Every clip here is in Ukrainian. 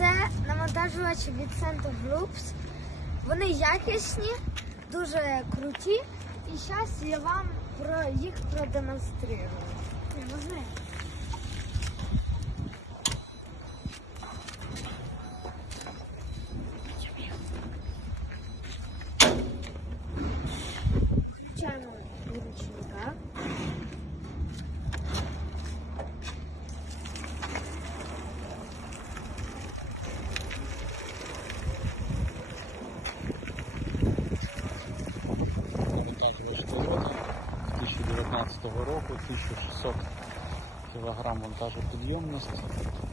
Це навантажувачі від Center Groups. Вони якісні, дуже круті. І зараз я вам про їх продемонструю. Включаємо ручника. Навантажувач Toyota 2019 року, 1600 кг вантажопідйомності,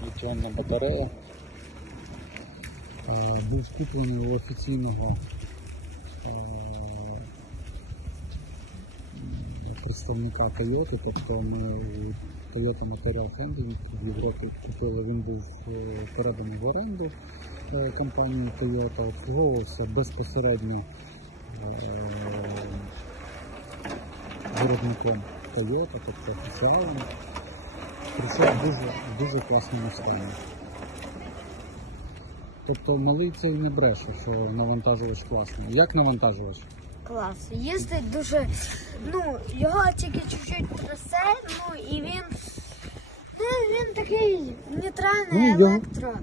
літіонна батарея. Е, Був куплений у офіційного е, представника Toyota, тобто ми у Toyota Material Handling в Європі купили, він був е, переданий в оренду компанією Toyota, обслуговувався безпосередньо виробником Toyota, тобто офіціально. Прийшов в дуже, дуже класному стані. Тобто малий цей не бреше, що навантажувач класний. Як навантажувач? Клас. Їздить дуже. Ну, його тільки чуть-чуть трясе, ну і він. Ну, він такий нейтральний Ну, електро.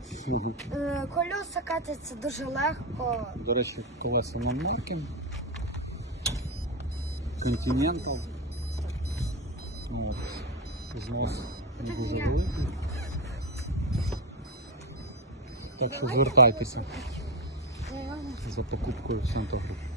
Е, Кольоса катяться дуже легко. До речі, колеса на Меркін. От. Знос не дуже великий. Так що звертайтеся за покупкою в Санта Груп.